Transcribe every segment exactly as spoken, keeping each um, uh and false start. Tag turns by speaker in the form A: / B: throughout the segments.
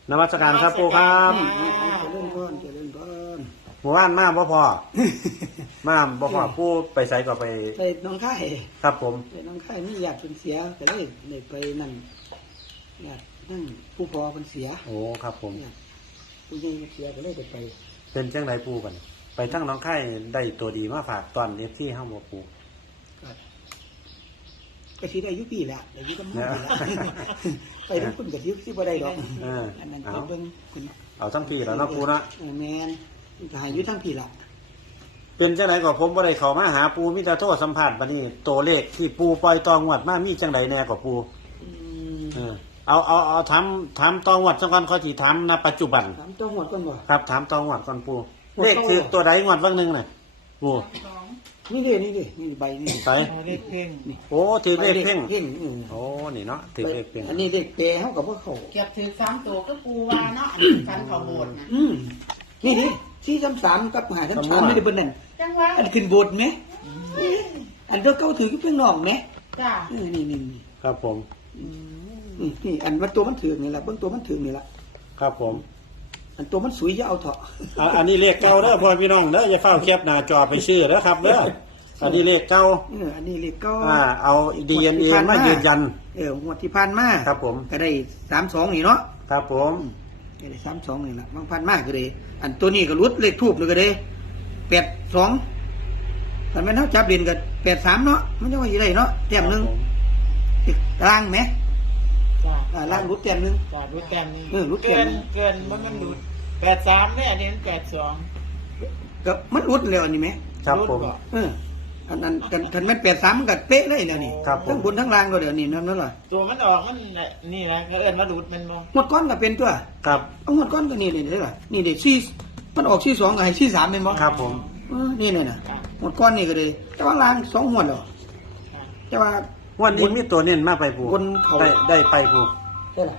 A: นมัสการครับปู่ครับ
B: จะเล่นก้อนจะเล่นก้อน
A: หมู่บ้านมาบ่พอ มาบ่พอปู่ไปไสก็ไป
B: ไปน้องไข่
A: ครับผม
B: ไปน้องไข่นี่อยากเป็นเสียก็เลยเลยไปนั่นอยากนั่นผู้พอเป็นเสีย
A: โอ้ครับผม
B: อยากผู้ใหญ่เสียก็เลยไปไป
A: เป็นจังไดปู่กันไปทั้งน้องไข่ได้ตัวดีมาฝากตอนเอฟที่เฮาบ่ปู่
B: ก็ก็สิได้อายุปีแหละอายุก็มากปีละไปทั้งคุณกับยุคที่บ่ได้ดอก
A: เออ
B: อันนั้น
A: เอา
B: ก็เบิ่งคุณ
A: เอาทั้งพี่แล้วเนาะปู่เนาะ
B: เออแมนจะหายุทั้งปีละ
A: เป็นจังไดก็ผมบ่ได้เข้ามาหาปู่มีแต่โทรสัมภาษณ์บัดนี้ตัวเลขที่ปู่ปล่อยตองวดมามีจังไดแน่ก็ปู่
B: อืม
A: เออเอาเอาเอาถามถามตองวดสักก่อนค่อยสิถามณปัจจุบัน
B: ถามตัวหมดก่อนบ่
A: ครับถามตองวดก่อนปู่
B: หมด
A: เลข
B: ตองวด
A: คือตัวใดงวดวันหนึงน่ะปู่
B: นี่ดินี่ดินี่ใบนี่
A: ไป
C: เลขเพ่ง
A: โอ้ถือเลขเพ่ง
B: เพ่งเออ
A: โอ้นี่เนาะถือเลขเพ่ง
B: อันนี้เด็กเปรเขากับพวกเขา
C: เก็บถือสามตัวก็ปูวาเนาะอันนี้ฟันเขาโบดนะ
B: อืมนี่ดิที่สามสามกับหาสามสามไม่ได้เป็นนั่น
C: จังหวะ
B: อันขึ้นโบสถ์ไหมอันเดียวเก้าถือก็เพิ่งนอกไหม
C: จ้า
B: เออนี่นี่นี่
A: ครับผม
B: นี่นี่อันว่าตัวมันถือนี่แหละเบื้องตัวมันถือนี่แหละ
A: ครับผม
B: อันตัวมันสวยจะเอาเถอะ
A: อ่าอันนี้เลขเก่าเด้อพ่อพี่น้องเด้ออย่าเฝ้าแคปหน้าจอไปชื่อเด้อครับเด้ออันนี้เลขเก่า
B: เอออันนี้เลขเก้า
A: อ่าเอาดีเอ็นเอมายืนยัน
B: เออหัวดที่พันมา
A: ครับผม
B: ก็ได้สามสองนี่เนาะ
A: ครับผม
B: ก็ได้สามสองนี่แหละบางพันมากก็ได้อันตัวนี้ก็รุดเลขทูบเลยก็ได้แปดสองแต่แม่นเขาจับเด่นกับแปดสามเนาะมันจะว่าอย่างไรเนาะแต้มหนึ่งตารางไหม
C: จ้า
B: อ่าล่างรุดแต้มหนึ่ง
C: จ้ารุดแต้มนี่
B: เออรุดแต้
C: เกิ
B: ม
C: นเกินมันมันรุดแปดสามเนี่ยอันนี้แปดสอง
B: ก็มันรุดแล้วอันนี้ไหม
A: ครับผม
B: เอออันนั้นกันกันแม่นแปดสามมันก็เป๊ะเลยแล้วนี่
A: ครับผม
B: ทั้งบนทั้งล่างก็เดี๋ยวนี้นั่นนั่นแหละ
C: ตัวมันออกมันนี่นะก็เอิ้นว่ารุดมันบ่
B: หมดก้อนก็เป็นตัว
A: ครับ
B: เอาหมดก้อนก็นี่เลยได้ล่ะนี่เด็ซี่มันออกซี่สองกับให้ซี่สามเป็นบ่
A: ครับผม
B: เออนี่เลยนะหมดก้อนนี่ก็เลยแต่ว่าล่างสองหัวดเหรอแต่ว่า
A: วันนี้มีตัวเน้นมาไปปู่
B: บนเขา
A: ได้ได้ไปปู่
B: ได้ล่ะ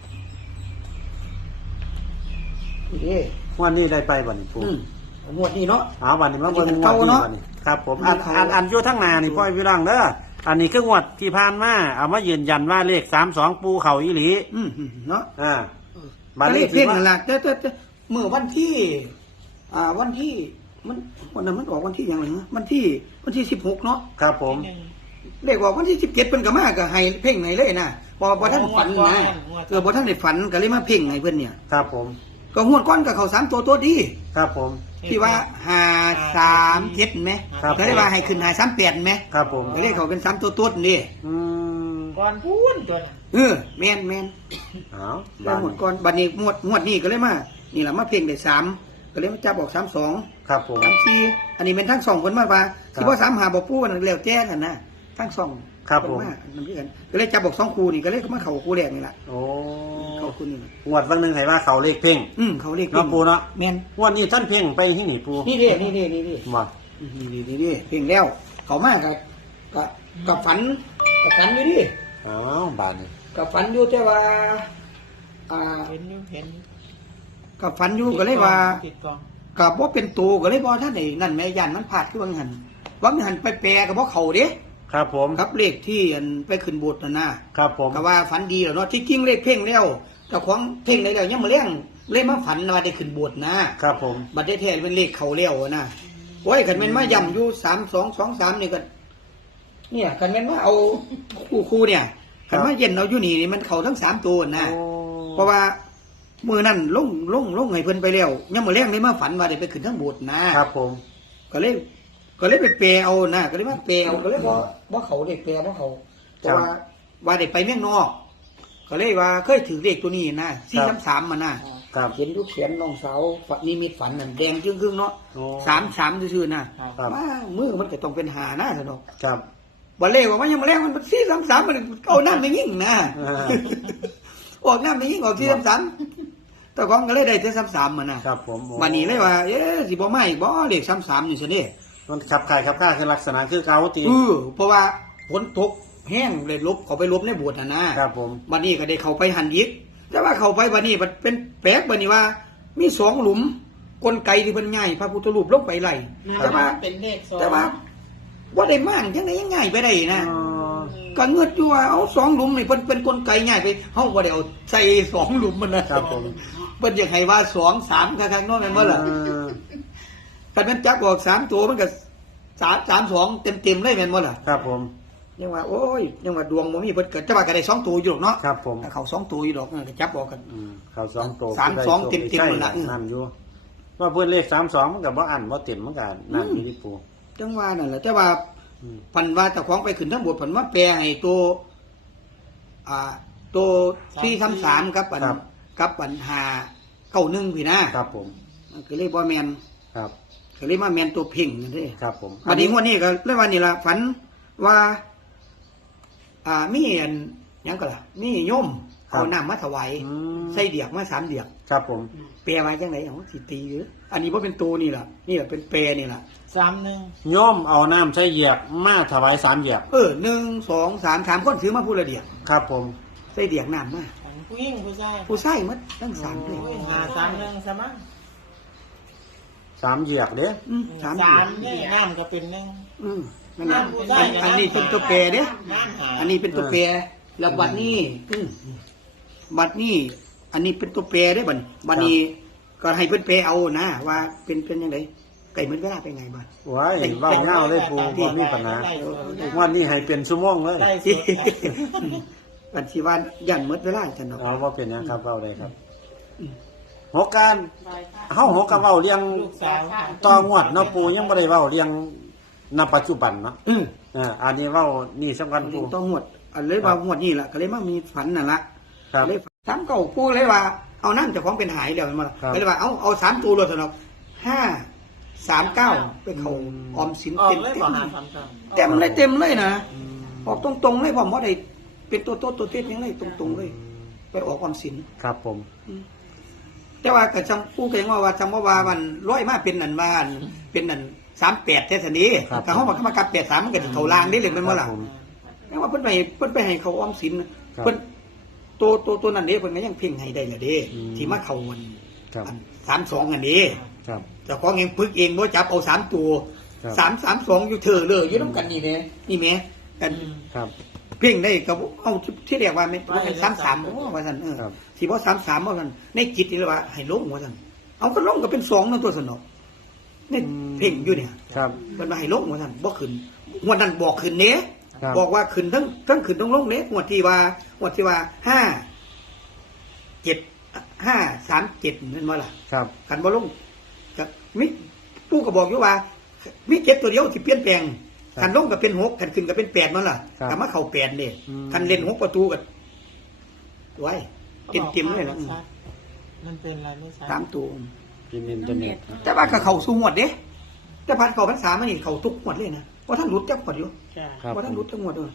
B: นี่เด้
A: วันนี้ได้ไปบัดนี้ปู่
B: อืมหมวดนี่เนาะ
A: เอาบัดนี้มาเบิ่ง
B: อันนี้
A: งวด
B: เก่า
A: นี้
B: เนาะ
A: บัดนี้ครับผมอัน
B: อันนี้เก่า
A: อันอันอยู่ทั้งหน้านี่พ่อพี่น้องเด้ออันนี้คืองวดที่ผ่านมาเอามายืนยันว่าเลขสามสองปู่เข้าอีหลี
B: อืมอืมเนาะ
A: อ่า
B: มา
A: มา
B: เล
A: เล
B: ข
A: ข
B: เพ่
A: ที่
B: ง
A: ว่า
B: นั่นล่ะแต่แต่แต่เมื่อวันที่ อ่าวันที่มันวันนั้นมันออกวันที่ยังไงฮะวันที่วันที่สิบหกเนาะ
A: ครับผม
B: เลขออกวันที่สิบเจ็ดเป็นก็มากก็ให้เพ่งไหนเลยนะพอพอท่านฝันนะเออพอท่านได้ฝันก็เลยมาเพ่งให้เพื่อนเนี่ย
A: ครับผม
B: ก็หวดก้อนกับเขาสามตัวตัวดี
A: ครับผม
B: ที่ว่าหาสามเจ็ดไหม
A: ครับ
B: ก็เลยว่าให้ขึ้นหาสามแปดไหม
A: ครับผม
B: ก็เลยเขาเป็นสามตัวตัวนี่
A: อืม
C: ก่อนพูนตัวน่ะ
B: เออแมนแมน
A: เอา
B: แล้วหวดก้อนบัดนี้หวดหวดนี่ก็เลยมานี่แหละมาเพ่งได้สามก็เลยมาจับบอกสามสอง
A: ครับผม
B: สามสี่อันนี้เป็นทั้งสองคนมาว่า
A: ครับ
B: ที่ว่าสามหาบอกปู้นั่นแล้วแจ้กันนะทั้งสอง
A: ครับ
B: น
A: ผม
B: มาอันนั้นคือกันก็เลยจับบอกสองคูนี่ก็เลยมาเข่าคูแรกนี่แหละ
A: โอ้
B: เข่าคูนี่แหละ
A: งวดวันหนึ่งให้ว่าเขาเลขเพ่ง
B: อืมเขาเรียก
A: เนาะปูเนาะ
B: แมน
A: งวันนี้ท่านเพ่งไปที่หนีปู
B: นี่เด้นี่เด้นี่เด้
A: มา
B: นี่นี่นี่นี่เพ่งแล้ว เขามากกับกับกับฝันกับฝันอยู่ดิ
A: อ๋อบานนี่
B: กับฝันอยู่แต่ว่า อ่า
C: เห็นอยู่เห็น
B: กับฝันอยู่ก็เลยว่า
C: ติดกอง
B: กับว่าเป็นตัวก็เลยบอกท่านไอ้นั่นแม่ยันมันผาดขึ้นวังหันวังหันไปแปลกับว่าเขาเด้
A: ครับผม
B: ครับเลขที่อันไปขึ้นโบสถ์น่ะนะครับ
A: ผม
B: ก็ว่าฝันดีแล้วเนาะที่จริงเลขเพ่งแล้วเจ้าของเพ่งได้แล้วยังมาเลี้ยงเลยมาฝันว่าได้ขึ้นโบสถ์นะครับ
A: ผม
B: บัดได้แท้เป็นเลขเขาแล้วนะโอ้ยขันแม่นมาย่ำอยู่สามสองสองสามนี่ก็เนี่ยขันแม่นว่าเอาคู่คู่เนี่ยขันมาเย็นเอาอยู่นี่นี่มันเขาทั้งสามตัวนะ
A: โอ้
B: เพราะว่ามือนั่นลงลงลงให้เพิ่นไปแล้วยังมาเลี้ยงเลยมาฝันว่าได้ไปขึ้นทั้งโบสถ์นะครับ
A: ผม
B: ก็เลยก็เลยไปแปลเอานะก็เลยมาแปลเอาก็เลยบ่บ่เขาได้แปลบ่เขาแต่ว่าว่าได้ไปเมืองนอก ก็เลยว่าเคยถือเลขตัวนี้นะสี่สามสามมานะครับ เห็นลูกเขียนน้องสาวฝันนิมิตฝันนั่นแดงจึ้งครึ่งๆเนาะ
A: โอ้
B: สามสามซื่อๆนะ
A: ครับ
B: ว่ามือมันก็ต้องเป็นหานะสนอก
A: ครับ
B: บัดเล่ว่ามันยังมาแรงมันสี่สามสามมันเอาน้ำไม่ยิ่งนะ
A: อ่า
B: ออกน้ำไม่ยิ่งออกสี่สามสามแต่ของก็เลยได้แต่สามสามมานะครับ
A: ผมโอ้
B: วันนี้เลยว่าเอ๊ะสิบ่ไม่บ่เลขสามสามอยู่ซะนี่
A: มันขับขายขับข้าคือลักษณะคือเกาตี
B: เออเพราะว่าฝนตกแห้งเลยลบเขาไปลบในโบสถ์น่ะนะครับ
A: ผม
B: วันนี้ก็ได้เข้าไปหันยิกแต่ว่าเข้าไปวันนี้มันเป็นแปลกบัดนี้ว่า มีสองหลุมกลไกที่เพิ่นง่ายพระพุทธรูปลงไปไหลแต่ว่า
C: เป็นเลขสอง
B: แต่ว่าว่าได้มากจังไดยังง่ายไปได้นะ
A: อ๋อ
B: ก็เงือดอยู่ว่าเอาสองหลุมนี่เพิ่นเป็นกลไกง่ายไปเฮาบ่ได้เอาใส่สองหลุมมันนะครับ
A: ผม
B: เพิ่นอยากให้ว่าสองสามข้างๆเนาะแม่นบ่ล่ะ
A: เออ
B: แต่มันจับออกสามตัวมันก็สาม สาม สองเต็มๆเลยแม่นบ่ล่ะ
A: ครับผม
B: ยังว่าโอ้ยยังว่าดวงบ่มีเพิ่นเกิดจะว่าก็ได้สองตัวอยู่ดอกเนาะ
A: ครับผม
B: ถ้าเขาสองตัวอยู่ดอกเออก็จับออกกัน
A: อืมเขาสองตัว
B: สามสองเต็มๆ
A: ใช่
B: เลยล่ะ
A: นั่นอยู่ว่าเพื่อนเลขสามสองมันกับว่าอันว่าเต็มมันกับนั่นอยู่ที่ปู
B: จังว่านั่นแหละแต่ว่า
A: อืม
B: พันว่าเจ้าของไปขึ้นทั้งบทพันว่าแปลให้ตัวอ่าตัวสี่สามสามกับอันกับปัญหาเก้าหนึ่งพี่นะครับ
A: ผม
B: มันก็เลยบ่แมน
A: ครับ
B: ก็เลยมาแมนตัวเพ่งนั่นเด้
A: ครับผม
B: วันนี้งวดนี้ก็เลยวันนี้ล่ะฝันว่า อ่ามีอันหยังก็ล่ะมีโยมเอาน้ำมาถวาย
A: อืม
B: ใส่เดียกมาสามเดียก
A: ครับผม
B: แปลมาจังไหนเอาสิตีหรืออันนี้ว่าเป็นตัวนี่ล่ะนี่แหละเป็นแปลนี่ล่ะ
C: สามหนึ่ง
A: โยมเอาน้ำใช้เหยียบมาถวายสามเหยียบ
B: เออหนึ่งสองสามสามคนซื้อมาพูดละเดียก
A: ครับผม
B: ใส่เดียกน้ำมา
C: ของผู้หญิงผู้ชาย
B: ผู้ใส่มัดตั้งสามเลย
C: หาสามหนึ่งใช่ไหม
A: สามเหยียบเด้
B: อืมสาม
C: สา
B: เดีย
C: ม
B: ก
C: นี่น้ำก็เป็นหนึ่ง
B: อืมนั่นน่ะ
C: ผู้ใส่
B: อันอันนี้เป็นตัวแปรเด้
C: น้ำหา
B: อันนี้เป็นตัวแปรแล้วบัดนี้อืมบัดนี้ อันนี้เป็นตัวแปรได้บัดนี้บัดนี้ก็ให้เพิ่นแปลเอานะว่าเป็นเป็นยังไงไก่มันเวลาเป็นไงบ้าง
A: ไว้เบ้าเงาเลยปูบ่มีปัญหาวันนี้ให้เป็นชั่วโมงเลย
C: ได้สุด
B: กันสิว่ายันหมดเวลาจังเนาะ
A: เอาว่าเป็นหยังครับเบ้าเลยครับหัวการเฮาหัวกับเว้าเรียง
C: ลูกสาวค่ะ
A: ต่องวดเนาะปูยังบ่ได้เว้าเรียงณปัจจุบันเนาะ
B: อืม
A: อ่าอันนี้เว้านี่สำคัญปู
B: ต้องหมดอันเลยว่าหมดนี่ล่ะก็เลยมามีฝันนั่นละ
A: ครับ
B: เลยถามเก่าปูเลยว่าเอานั่นเจ้าของเป็นหายแล้วมันมา
A: ครับ
B: เลยว่าเอาเอาสามตัวเลยสำหรับห้าสามเก้าไปเขาออมสิน
C: ออก
B: เต็ม
C: เลย
B: เต็
C: บอ
B: ม
C: กหาสามสาม
B: เต็มเลยเต็มเลยนะออกตรงๆเลยผมว่าได้เป็นตัวโตตัวเท็จยังไงตรงๆเลย ไปออกออมสิน
A: ครับผม
B: แต่ว่ากับจำปูเก่งว่าว่าจำว่าว่ามันร้อยมาเป็นนันมาอันเป็นนันสามแปดแท้สันนี้แต่เขาบอกเขามากับแปดสามมันก็จะเขาลางได้เลยเป็นเมื่อไหร่
A: ครับผม
B: แต่ว่าเพิ่นไปเพิ่นไปให้เขาออมสินเพิ่นตัวตัวตัวนั้นเด้เพิ่นก็ยังเพ่งให้ได้ละเด้
A: อืม
B: ที่มาเข้าวัน
A: ครับ
B: สามสองอันนี้
A: ครับ
B: แต่ของเองพึกเองบ่จับเอาสามตัว
A: ครับ
B: สามสามสองอยู่เธอเลยอยู่น้ำกันนี่แหละนี่แหม่กัน
A: ครับ
B: เพ่งได้ก็เอาที่เรียกว่าไม่บ่เป็นสามสามว่าซั่นเออ
A: ครับ
B: สิบ่สามสามว่าซั่นในจิตนี่ว่าให้ลงว่าซั่นเอาก็ลงก็เป็นสองนั่นตัวสนอกนี่เพ่งอยู่เนี่ย
A: ครับ
B: มันมาให้ลงว่าซั่นบ่ขึ้นงวดนั้นบอกขึ้นเด้
A: ครับ
B: บอกว่าขึ้นทั้งทั้งขึ้นทั้งลงเด้งวดที่ว่างวดที่ว่าห้าเจ็ดห้าสามเจ็ดนั่นว่าล่ะ
A: ครับ
B: ขันบ่ลงก็มิปู่ก็บอกอยู่ว่ามีเจ็ดตัวเดียวที่เปลี่ยนแปลงขันลงก็เป็นหกขันขึ้นก็เป็นแปดมันล่ะ
A: ครับ
B: ก็มาเข้าแปดเด้
A: อืม
B: ขันเล่นหกประตูก็ไว้เต็มเต็มๆเลยล่ะ
C: มันเป็นอะไรไม่ทราบ
B: สามตัว
A: กินอินเทอร์เน็ต
B: แต่ว่าก็เข้าสู่หมวดเด้แต่พันเข้าพรรษามานี่เข้าทุกหมวดเลยนะว่าท่านหลุดจักหมวดอยู่
C: จ้ะ
A: ครับ
B: ว่าท่านหลุดจักหมวดด้วย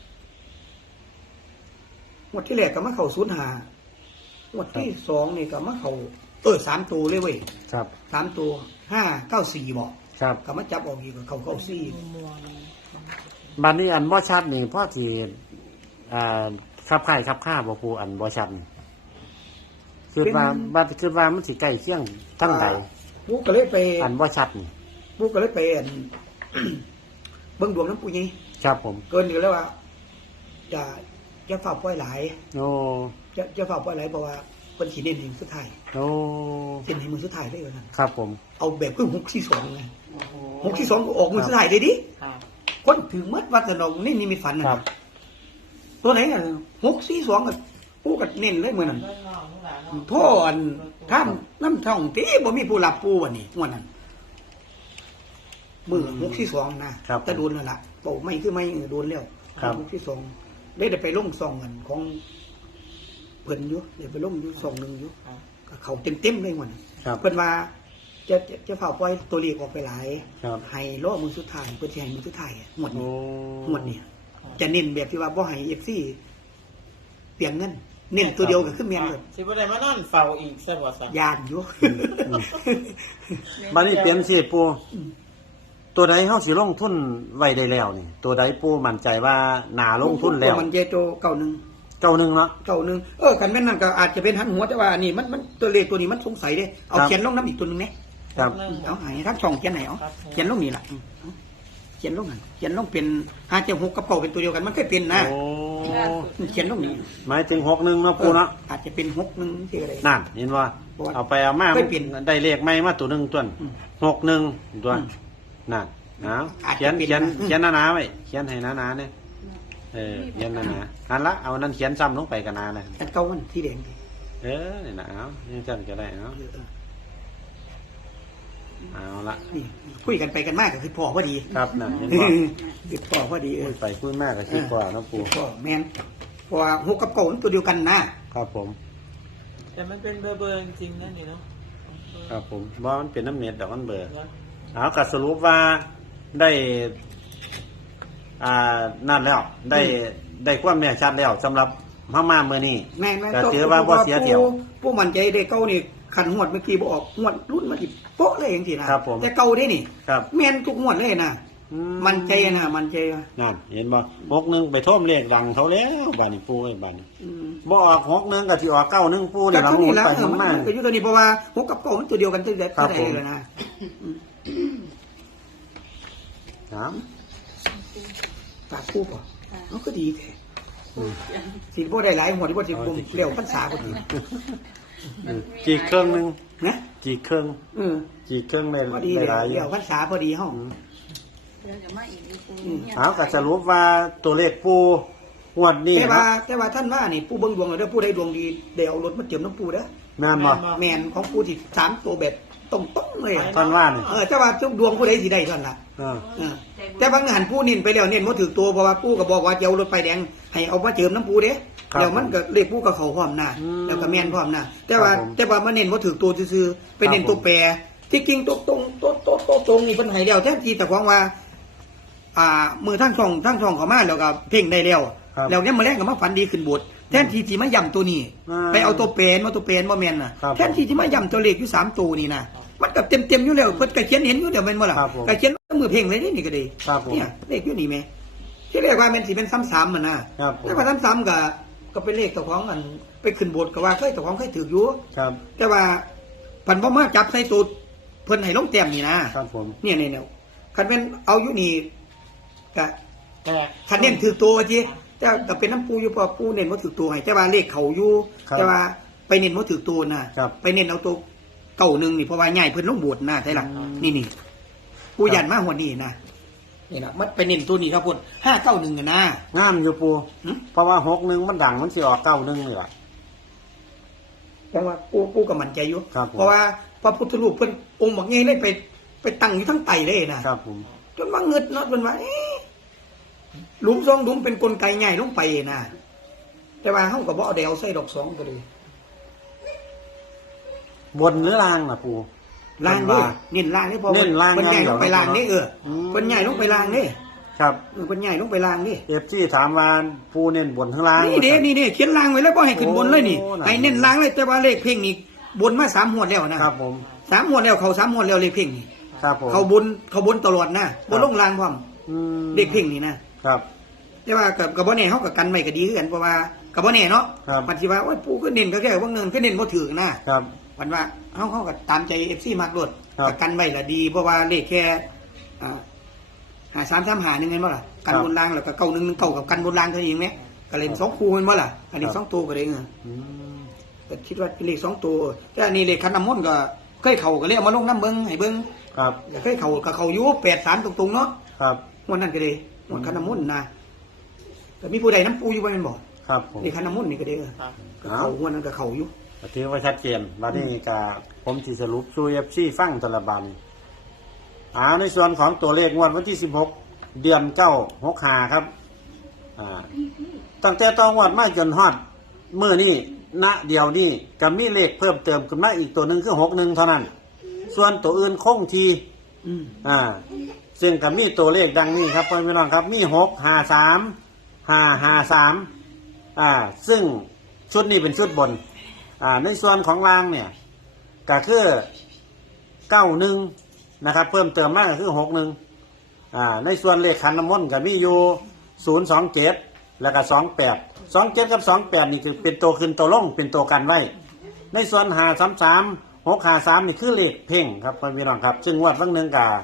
B: หมวดที่แรกก็มาเข้าศูนย์หาหมวดที่สองนี่ก็มาเข้าเออสามตัวเลยเว้ย
A: ครับ
B: สามตัวห้าเก้าสี่บอก
A: ครับ
B: ก็มาจับออกอีกก็เข้าเก้าสี่
C: มัวเลย
A: บัดนี้อันบ่ชัดนี่พ่อที่อ่าขับค่ายขับค่าบ่ปูอันบ่ชัดนี่คือว่าบัดคือว่ามันสิใกล้เคียงทั้งใด
B: ปุ๊กก็เลยไป
A: อันบ่ชัดนี่
B: ปุ๊กก็เลยไปอัน เบิ่งดวงน้ำปุยนี่
A: ครับผม
B: เกินอยู่แล้วว่าจะจะฝ่าปล่อยหลาย
A: โอ้
B: จะจะฝ่าปล่อยหลายเพราะว่าเป็นขีเด่นถึงสุดท้าย
A: โอ้
B: เด่นถึงมือสุดท้ายได้เลยนั่น
A: ครับผม
B: เอาแบบคือหกที่สองไง
C: โอ้โห
B: หกที่สองก็ออกมือสุดท้ายเลยดิ
C: ครับ
B: คนถือมัดวัดสนองนี่นี่มีฝันนะครับ ตัวไหนอ่ะหกสี่สองกับปูกับเน้นเลยเหมือนนั้น
C: เรื่องนอกทั้งหลายเนาะ
B: โทษอันท่ามน้ำท่องที่บ่มีผู้รับปูวันนี้งวันนั้นมือหกสี่สองนะครับ แต่โดนแล้วล่ะเป่าไม่คือไม่เออโดนแล้ว
A: ครับ
B: หกสี่สองได้ได้ไปลงซองเงินของเพิ่นอยู่ได้ไปลงอยู่ซองหนึ่งอยู่
C: ครับ
B: ก็เขาเต็มเต็มๆเลยงวันนั้น
A: ครับ
B: เพิ่นว่าจะจะจะเฝ้าปล่อยตัวเลขออกไปหลาย
A: ครับ
B: ให้ล้อมือสุดท้ายเพื่อที่ให้มือสุดท้ายอะหมด
A: โอ้
B: นี้หมดเนี่ยจะเน้นแบบที่ว่าบ่ให้เอฟซีเปลี่ยนเงินเน้นตัวเดียวก็คือเมียนเลย
C: สิบ่ได้มานั่นเฝ้าอีกซะบ่ซะ
B: ยานอยู่
A: บัดนี้เปลี่ยนสิปูตัวใดเฮาสิลงทุนไว้ได้แล้วนี่ ตัวใดปูมั่นใจว่าน่าลงทุนแล้ว
B: มันเจโตเก่าหนึ่ง
A: เก้าหนึ่งเนาะ
B: เก่าหนึ่งเออคันแม่นนั่นก็อาจจะเป็นหันหัวแต่ว่าอันนี้มันมันตัวเลขตัวนี้มันสงสัยเด้เอา
A: ครับ
B: เขียนลงน้ำอีกตัวหนึงเนี่ย
A: ครับ
B: เอาใหายทั้งสองเขียนไหนเอาเขียนลงนี่ล่ะอืมเอาเขีขียนลงนั่นเขียนลงเป็นห้าเจ็ดหกกับเก้าเป็นตัวเดียวกันมันเคยเป็นนะ
A: โอ้
B: เขียนลงนี่
A: หมายถึงหกหนึ่งเนาะปูเนาะ
B: อาจจะเป็นหกหนึ่งที่อะไร
A: นั่นเห็นว่าเอาไปเอามา
B: เคยเปลี่ยน
A: ได้เลขใหม่มาตัวหนึ่งตัว
B: อืม
A: หกหนึ่งตัว
B: อืม
A: นั่นเอา
B: อาจจะ
A: เขียน
B: เป็น
A: เขียน
B: นะ
A: เขียนหนาๆไว้เขียนให้หนาๆเนี่ยเออเขียนหนาๆอันละเอานั่นเขียนซ้ำลงไปกันนาเลย
B: อันเก้ามันที่แดง
A: เออนี่นะเอายังจันก็ได้เนาะ
B: เออเออ
A: เอาละ
B: นี่คุยกันไปกันมากก็คือพ่อพอดี
A: ครับนั่นเห็น
B: คือ
A: ว่า
B: พ่อพอดีเอ
A: พู
B: อ
A: ดไปพูดมากกับคิดกว่าเนาะปู
B: พ่อแมนเพราะว่าหกกับเก้ามันตัวเดียวกันนะครับ
A: ผม
D: แต่มันเป็นเบอร์เบอร์จริงๆนั่นนี่เนาะ
A: ครับผมว่ามันเป็นน้ำเน็ตดอกมันเบอร์เอากัสรุปว่าได้ อ่านั่นแล้ว ได้ได้ความแน่ชัดแล้วสำหรับพม่าเมื่อนี้
B: แม่นแม่น
A: ก็ถือว่าบ่เสียเที่ยว
B: ผู้ผู้มั่นใจได้เก้านี่ขันหวดเมื่อกี้บ่ออกหวดรุ่นมาที่โป๊ะเลยอย่างที่นะครับ
A: ผม
B: แต่เก้าได้นี่
A: ครับ
B: แม่นทุกหวดเลยนะ
A: อื
B: มันใจนะมันใจนะ
A: นั่นเห็นบ่หกหนึ่งไปท่วมเลขดังเขาแล้วบ้านนี้ปูไอ้บ้านนี้
B: อืม
A: บ่ออกหกหนึ่งกับที่ออกเก้าหนึ่งปู
B: แต่
A: เนี่ยเรา
B: เท่า
A: หมุ
B: นี้
A: น
B: แล้ว
A: ไป
B: เอ
A: ห
B: อ
A: มุน
B: มัน
A: มา
B: ก็อยู่ตัวนี้เพราะว่าหกกับเก้ามันตัวเดียวกันตั้งแต่
A: ครับ
B: ตั้ง
A: ผ
B: แต่
A: ม
B: เลยนะอืม
A: ครับ
B: ฝากคู่ป่ะมันก็ดีแท้สิบ่ได้หลายหัวที่ว่าสิบ่เลี้ยวพรรษาพอดี
A: กี่เครื่องหนึง
B: นะ
A: กี่เครื่อง
B: เออ
A: กี่เครื่องได้
B: พอดี
A: ได้
B: เลี้
A: หลายอยู่
B: ยวพรรษาพอดีเฮา
C: เดี๋ยวจะมาอีกอีกปู
B: อืม
A: เอาก็สรุปว่าตัวเลขปูงวดนี้
B: แต่ว่าแต่ว่าท่านว่านี่ผู้เบิ่งดวงเด้อผู้ใดดวงดีได้เอารถมาเจิมน้ำปูเด้อ
A: แม่นบ่
B: แม่นของผู้ที่สามตัวแบบตรงๆเลย
A: ท่านว่านี่
B: เออแต่ว่าทุกดวงผู้ใดสิได้เท่านั้นล่ะ
A: เออ
B: เออแต่บางหันผู้นินไปแล้วเน้นบ่ถือตัวเพราะว่าผู้ก็บอกว่าจะเอารถไปแดงให้เอามาเจิมน้ำปูเด้เดี๋ยวมันก็เลขผู้กับเขาพร้อมหน้าแล้วก็แม่นพร้อมหน้าแต่ว่าแต่ว่ามันเน้นบ่ถือตัวซื่อๆไปเน้นตัวแปรที่จริงตัวตรงตัวตัวตัวตรงนี่เพิ่นให้แล้วแท้ที่แต่ของว่า อ่ามือทั้งช่องทั้งช่องเขามาแล้วก็เพ่งได้แล้ว
A: ครับ
B: แล้วเนี่ยมาแรกก็มาฝันดีขึ้นบทแทนที่ที่มาย่ำตัวนี้
A: อ่า
B: ไปเอาตัวเป็นมาตัวเป็นบ่แม่นน่ะ
A: ครับ
B: แทนที่ที่มาย่ำตัวเลขอยู่สามตัวนี่นะมันก็เต็มเต็มๆอยู่แล้วเพิ่นก็เขียนเห็นอยู่เดี๋ยวแม่นบ่ล่ะ
A: ครับผม
B: ก็เขียนมือเพ่งเลยนี่นี่ก็ดี
A: ครับผม
B: เนี่ยเลขอยู่นี่แม่ที่เรียกว่ามันสิเป็นซ้ำๆมันนะครับ
A: ผม
B: แต่ว่าซ้ำๆก็ก็เป็นเลขเจ้าของอันไปขึ้นบทก็ว่าเคยเจ้าของเคยถืออยู่
A: ครับ
B: แต่ว่าพันบ่มาจับใส่สูตรเพิ่นให้ลงแต้มนี่นะครับ
A: ผม
B: เนี่ยเนี่ยๆคันเป็นเอาอยู่นี่ก็
D: แต่
B: คันเน้นถือตัวจีแต่ก็เป็นน้ำปูอยู่พอปูเน้นว่าถือตัวให้แต่ว่าเลขเขาอยู่
A: ครับ
B: แต่ว่าไปเน้นว่าถือตัวนะครับ ไปเน้นเอาตัวเก่าหนึ่งนี่เพราะว่าใหญ่เพิ่นลงบวชนะใช่หรอนี่นี่ปูยันมาหัวนี่นะนี่นะมันไปเน้นตัวนี้ครับพุ่นห้าเก้าหนึ่งนะ
A: งามอยู่ปู
B: หึ
A: เพราะว่าหกหนึ่งมันดังมันสิออกเก้าหนึ่งนี่ล่ะ
B: แต่ว่าปูปูก็มั่นใจอยู่
A: ครับผม
B: เพราะว่าพระพุทธรูปเพิ่นองค์บักใหญ่เลยไปไปตั้งอยู่ทั้งไตเลยนะครับ
A: ผม
B: จนว่าเงิดเนาะจนว่าเอ๊ะหลุมสองหลุมเป็นกลไกใหญ่ลงไปนะแต่ว่าเฮาก็บ่เอาเดวใส่ดอกสองก็เลย
A: บนหรือล่างล่ะปู
B: ล่างนี่เน้นล่างนี่พอ
A: เน้นล่าง
B: มันใหญ่
A: อย่างเดี
B: ล
A: ยว
B: งไปล่างนี่เออ
A: อืม
B: มันใหญ่ลงไปล่างนี่
A: ครับ
B: เออมันใหญ่ลงไปล่างนี่
A: เอฟซีถามว่าปูเน้นบนข้างล่าง
B: นี่เด้นี่นี่เขียนล่างไว้แล้วบ่ให้ขึ้นบนเลยนี่
A: โอ้น่ะ
B: ให้เน้นล่างเลยแต่ว่าเลขเพ่งนี่บนมาสามหวดแล้วนะครับ
A: ผม
B: สามหวดแล้วเขาสามหวดแล้วเลขเพ่งนี่
A: ครับผม
B: เขาบนเขาบนตลอดนะบนลงล่างพร้อม
A: อืม
B: เลขเพ่งนี่นะครับ แต่ว่ากับกับบ่แน่เฮากับกันไว้ก็ดีคือกันเพราะว่ากับบ่แน่เนาะ
A: ครับ
B: มันสิว่าโอ้ยปู่ก็เน้นก็แค่ว่าเงินก็เน้นบ่ถึงนะครับ มันว่าเฮาเฮาก็ตามใจ เอฟ ซี มักโลด
A: ครับ
B: ก็กันไว้ละดี เพราะว่าเลขแค่อ่าหาสามสามหาหนึ่งเงินบ่ล่ะกัน
A: ครับ
B: บนรางแล้วก็เก้าหนึ่งหนึ่งเก้ากับกันบนรางเท่านี้เองไหมก็เล่นสองคู่เงินบ่ล่ะอันนี้
A: ครับ
B: สองตัวก็เลยเงิน
A: อืม
B: แต่คิดว่าเลขสองตัวแต่อันนี้เลขคันน้ำมนต์ก็เคยเข่าก็เลยเอามาลงน้ำเบิ้งให้เบิ้ง
A: ครับ
B: ก็เคยเข่าก็เข่าอยู่แปดสามตรงๆเนาะ
A: ครับ
B: งวดนั้นก็เลยงวดคันน้ำมนต์นะแต่มีผู้ใดน้ำปูอยู่บ่แม่นบ่
A: ครับผม
B: เลขคันน้ำมนต์นี่ก็เลยก็เข่างวดนั้นก็เข่าอยู่
A: ก็ถือว่าชัดเจนวันนี้ก็ผมสิสรุปสู่เอฟซีฟังแต่ละบันอ่าในส่วนของตัวเลขงวดวันที่สิบหกเดือนเก้าหกหาครับอ่าตั้งแต่ตองวดมาจนฮอดเมื่อนี้ณเดียวนี้ก็มีเลขเพิ่มเติมขึ้นมาอีกตัวหนึ่งคือหกหนึ่งเท่านั้น ส่วนตัวอื่นคงที
B: อืม
A: อ่าซึ่งก็มีตัวเลขดังนี้ครับพ่อพี่น้องครับมีหกห้าสามห้าห้าสามอ่าซึ่งชุดนี้เป็นชุดบนอ่าในส่วนของรางเนี่ยก็คือเก้าหนึ่งนะครับเพิ่มเติมมากก็คือหกหนึ่งอ่าในส่วนเลขขันน้ำมนต์ก็มีอยู่ศูนย์สองเจ็ดแล้วก็สองแปดสองเจ็ดกับสองแปดนี่คือเป็นตัวขึ้นตัวลงเป็นตัวกันไว้ ในส่วนหาสามสามหกหาสามนี่คือเลขเพ่งครับพ่อพี่น้องครับซึ่งงวดวันหนึ่งกับ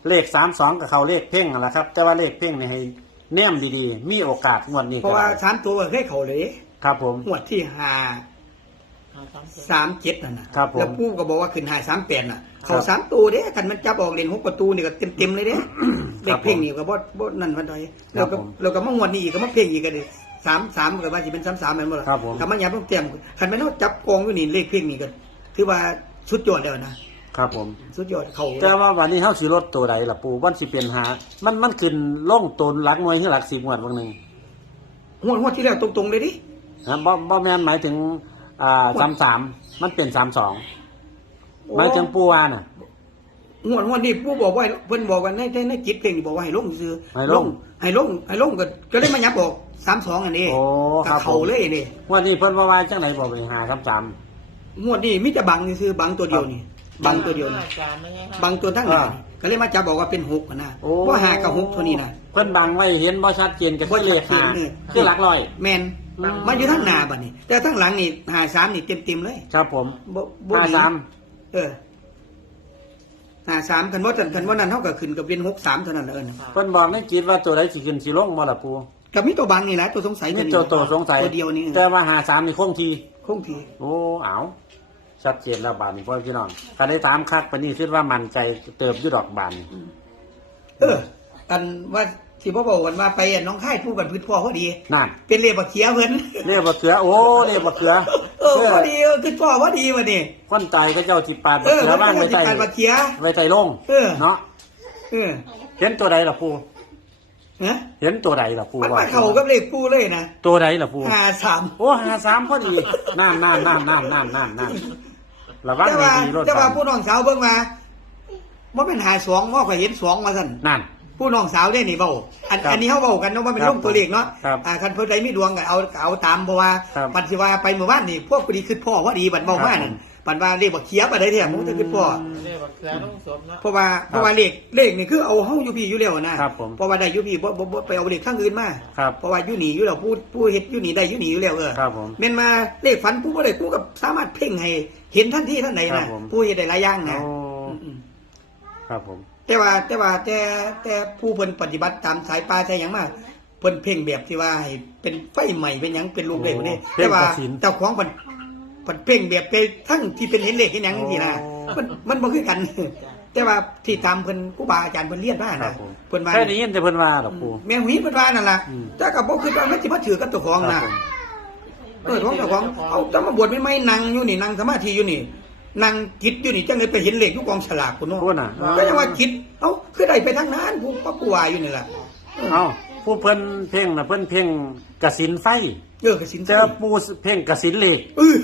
A: เลขสามสองกับเขาเลขเพ่งนั่นแหละครับ แต่ว่าเลขเพ่งเนี่ยให้แนมดีๆ มีโอกาสงวดนี้
B: เพราะว่าสามตัวเคยเขาเลย
A: ครับผม
B: งวดที่ห้า
D: หาสามเจ็ด
B: สามเจ็ดนั่นนะครับ
A: ผม
B: แล้วปู่ก็บอกว่าขึ้นห้าสามแปดน่ะ เขา
A: ครับ
B: สามตัวเด้กันมันจับออกเล่นหกประตูนี่ก็เต็มๆเลยเด้
A: ค
B: เด็
A: รั
B: ก
A: บ
B: เพ่งนี่ก็บ่บ่นั่นวันใด
A: ครั
B: แล้ว
A: บ
B: ก็
A: ผม
B: แล้วก็มางวดนี้อีกก็มาเพ่งอีกก็ได้สามสามก็ว่าสิเป็นสามสามแม่นบ่ล่ะ
A: ครับผม
B: ถ้ามันยับต้องเตรียมคันแม่นเอาจับกองอยู่นี่เลขเพ่งนี่ก็ถือว่าสุดยอดแล้วนะครับ
A: ผม
B: สุดยอดเขา
A: แต่ว่าวันนี้เฮาสิลดตัวใดล่ะปูวันสิเป็นหา มันมันขึ้นลงตนหลักหน่วยหรือหลักสิบงวดบางหนึง
B: งวดงวดที่แล้วตรงๆเลยดิ
A: นะบ่บ่แม่นหมายถึงอ่าสามสามมันเป็นสามสองหมายถึงปูว่าน่ะ
B: งวดงวดนี้ปู่บอกว่าเพิ่นบอกว่าในในในจิตเพ่งนี่บอกว่าให้ลงซื่อ
A: ให้ลง
B: ให้ลงให้ลงก็ก็เลยมายับออกสามสองอันนี้
A: โอ้ครับ
B: กับเขา
A: ผม
B: เลยนี่
A: วันนี้เพิ่นว่าว่าจังไหนบอกไปหาสามสาม
B: งวดนี้มิจะบังนี่ซื้อบังตัวเดียวนี่บังตัวเดียวนี่
D: ห้าจานไม่ใช่ห้า
B: บังตัวทั้งหน้า
A: อ่า
B: ก็เลยมาจับบอกว่าเป็นหกอะนะ
A: โอ้
B: ว่าหากับหกเท่านี้นะ
A: เพิ่นบังไว้เห็นบ่ชัดเจนกับ
B: บ่
A: เล
B: ชั
A: ข
B: ดเจน
A: หา
B: เลย
A: คือหลักร้อย
B: แมน
A: อืม
B: มาอยู่ทั้งหน้าบัดนี้ แต่ทั้งหลังนี่หาสามนี่เต็มเต็มๆเลย
A: ครับผม
B: บ่บ่
A: ห้า
B: มี
A: สาม
B: เออหาสามคันว่าคันว่านั้นเท่ากับขึ้นกับเป็นหกสามเท่านั้นเออนะ
A: เพิ่นบอกในจิตว่าตัวใดสิขึ้นสิลงบ่ล่ะปู
B: กับมีตัวบังนี่นะตัวสงสัย
A: นี่
B: นี้
A: ตัวตัวสงสัย
B: ตัวเดียวนี่
A: แต่ว่าหาสามนี่คงที
B: คงที
A: โอ้เอาชัดเจนแล้วบานนี่พ่อพี่น้องถ้าได้ตามคักปานนี้คิดว่ามันใจเติบอยู่ดอกบาน
B: เออกันว่าที่พ่อบอกกันว่าไปน้องค่ายผู้กันพื้นพ่อเขาดี
A: นั่น
B: เป็นเรียบบักเขียเพิ่น
A: เรียกว่าเขือโอ้เรียกว่าเขือ
B: เออพอดีเออคือพ่อว่าดีวะนี่
A: คนใจก็เจ้าจิปาด
B: เออ
A: เขือบ้าง
B: ไว้
A: ไว้ใจ
B: การบักเขีย
A: ไว้ใจลง
B: เออ
A: เนาะ
B: เออ
A: เห็นตัวใดล่ะปู
B: นะ
A: เห็นตัวใดล่ะปู
B: มัน
A: ว่า
B: มาเข้ากับเลขปูเลยนะ
A: ตัวใดล่ะปู
B: ห้าสาม
A: โอ้หาสามพอดีนั่นนั่นนั่นนั่นนั่นนั่นนั่นระวัง
B: แต่ว่า
A: ดีๆรถ
B: แต่ว่า
A: บัง
B: ผู้น้องสาวเบิ่งมาว่าเป็นหาสองว่าข่อยเห็นสองมาสั่น
A: นั่น
B: ผู้น้องสาวได้นี่เบาอัน
A: ครับ
B: อันนี้เขาเบากันเนาะว่าเป็น
A: ครับ
B: ลงตัวเลขเนาะ
A: ครับ
B: อ่าคันเพิ่นใดมีดวงก็เอาเอาตามเพราะว่า
A: ครับ
B: ปัจจุบันไปเมื่อวานนี่พวกพอดีคือพ่อว่าดีบัดเบาว่านั่น
A: ครับ
B: ปันว่าเลขบักเขียบัดได้แท้ผมจะคือพ่อ
D: เรียกว่าเสือต้องสมเนาะ
B: เพราะว่าเพราะว่าเลขเลขนี่คือเอาเฮาอยู่พี่อยู่แล้วนะครับ
A: ผม
B: เพราะว่าได้อยู่พี่บ่บ่บ่ไปเอาเลขข้างอื่นมา
A: ครับ
B: เพราะว่าอยู่นี่อยู่แล้วผู้ผู้เฮ็ดอยู่นี่ได้อยู่นี่อยู่แล้วเออ
A: ครับผม
B: แม่นมาเลขฝันผู้บ่ได้ผู้ก็สามารถเพ่งให้เห็นทันทีทันใด
A: ครั
B: นะ
A: บผม
B: ผู้เฮ็ดได้หลายอย่างนะ
A: โอ้
B: อืม
A: ครับผม
B: แต่ว่าแต่ว่าแต่แต่ผู้เพิ่นปฏิบัติตามสายป่าใช่หยังมาเพิ่นเพ่งแบบที่ว่าให้เป็นไฟใหม่เป็นหยังเป็นรูปเลขบ่นี่แต่ว่าเจ้าของเพิ่นเพิ่นเพ่งแบบไปทั้งที่เป็นเห็นเลขเห็นหยังจังซี่นะมันมันบ่คือกัน แต่ว่าที่ตามเพิ่นครูบาอาจารย์เพิ่นเรียนมา
A: ครั
B: นะ
A: บผม
B: เพิ่นว่า
A: แค่นี้ยินแต่เพิ่นว่าดอกปู
B: แม่หุยเพิ่นว่านั่นล่ะ
A: อืม
B: แต่ก็บ่คิดว่ามันสิมาถือกับตัวของ
A: ครั
B: นะ
A: บผม
B: เออของเจ้าของเอาแต่มาบวชไม่ไม่นั่งอยู่นี่นั่งสมาธิอยู่นี่นั่งจิตอยู่นี่จังเลยไปเห็นเลขอยู่กองฉลากพุ่นเนาะ
A: พูดน่ะ
B: ก็ยังว่าจิตเอ้าคือได้ไปทางนั้นผู้ป้าผู้ว่าอยู่นี่ล่ะ
A: เอ้าผู้เพิ่นเพ่งน่ะเพิ่นเพ่งกสินไฟ
B: เออกสิน
A: เจอปูเพ่งกสินเหล็ก
B: เออ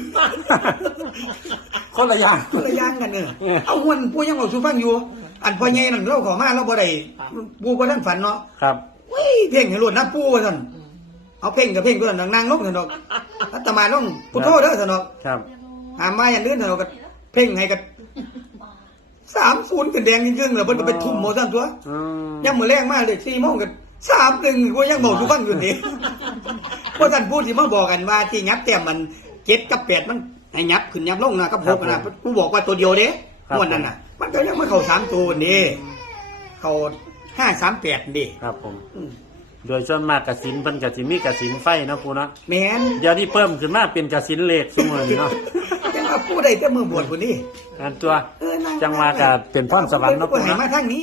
A: คนละอย่าง
B: คนละอย่างกันเออ
A: เออ
B: เอาหวนผู้ยังเอาสู่ฟังอยู่ อันพ่อใหญ่นั่นเราเขอมาเราบ่ได้ปูบ่ทันฝันเนาะ
A: ครับ
B: เว้ยเพ่งให้รวดนะปูว่าซั่นเอาเพ่งกับเพ่งตัวนั้นนางลงซั่นดอกอาตมาลงพุทโธเด้อซั่นดอก
A: ครับ
B: หามาอย่างอื่นซั่นดอกก็เพ่งให้กับสามศูนย์เป็นแดงจริงๆแล้วเพิ่นก็ไปทุ่มหมดซั่นตัว
A: อืม
B: ยังมื้อแรงมาเลยสี่โมงก็สามหนึ่งกูยังบอกสู่ฟังอยู่นี่ เพราะท่านพูดสิมาบอกกันว่าที่ยับแต้มมันเจ็ดกับแปดมันให้ยับขึ้นยับลงนะกับหกนะกูบอกว่าตัวเดียวเด้งวดนั้นน่ะ มันก็ยังไม่เข้าสามตัวนี่เข้าห้าสามแปดนี่
A: ครับผม
B: อืม
A: โดยส่วนมากกสินเพิ่นก็สิมีกสินไฟเนาะปูเนาะ
B: แม่น
A: เดี๋ยวนี้เพิ่มขึ้นมาเป็นกสินเหล็กซุมื้อนี้เนาะ
B: ยังมาพูดได้แต่มือบวชคนนี้
A: อันตัว
B: เออนั่
A: จังว่าก็เป็นพรสวรรค์เนาะ
B: กู
A: ปู
B: ให้
A: เนาะ
B: มาทางนี้